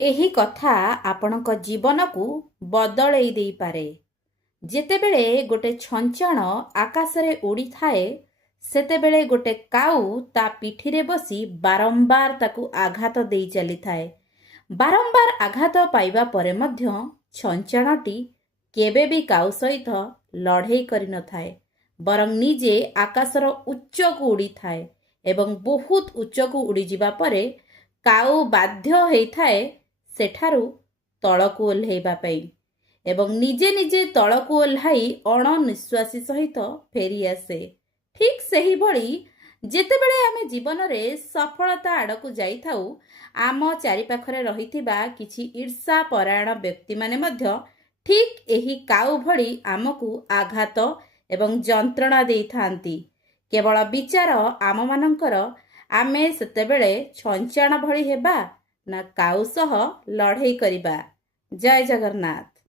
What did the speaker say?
ଏହି କଥା ଆପଣଙ୍କ ଜୀବନକୁ ବଦଳେଇ ଦେଇପାରେ। ଯେତେବେଳେ ଗୋଟେ ଛଞ୍ଚାଣ ଆକାଶରେ ଉଡ଼ିଥାଏ, ସେତେବେଳେ ଗୋଟେ କାଉ ତା ପିଠିରେ ବସି ବାରମ୍ବାର ତାକୁ ଆଘାତ ଦେଇ ଚାଲିଥାଏ। ବାରମ୍ବାର ଆଘାତ ପାଇବା ପରେ ମଧ୍ୟ ଛଞ୍ଚାଣଟି କେବେ ବି କାଉ ସହିତ ଲଢ଼େଇ କରିନଥାଏ, ବରଂ ନିଜେ ଆକାଶର ଉଚ୍ଚକୁ ଉଡ଼ିଥାଏ ଏବଂ ବହୁତ ଉଚ୍ଚକୁ ଉଡ଼ିଯିବା ପରେ କାଉ ବାଧ୍ୟ ହୋଇଥାଏ ସେଠାରୁ ତଳକୁ ଓହ୍ଲାଇବା ପାଇଁ ଏବଂ ନିଜେ ନିଜେ ତଳକୁ ଓହ୍ଲାଇ ଅଣନିଶ୍ୱାସୀ ସହିତ ଫେରିଆସେ। ଠିକ୍ ସେହିଭଳି ଯେତେବେଳେ ଆମେ ଜୀବନରେ ସଫଳତା ଆଡ଼କୁ ଯାଇଥାଉ, ଆମ ଚାରିପାଖରେ ରହିଥିବା କିଛି ଈର୍ଷାପରାୟଣ ବ୍ୟକ୍ତିମାନେ ମଧ୍ୟ ଠିକ୍ ଏହି କାଉ ଭଳି ଆମକୁ ଆଘାତ ଏବଂ ଯନ୍ତ୍ରଣା ଦେଇଥାନ୍ତି। କେବଳ ବିଚାର ଆମମାନଙ୍କର, ଆମେ ସେତେବେଳେ ଛଞ୍ଚାଣ ଭଳି ହେବା ନା କାଉ ସହ ଲଢ଼େଇ କରିବା। ଜୟ ଜଗନ୍ନାଥ।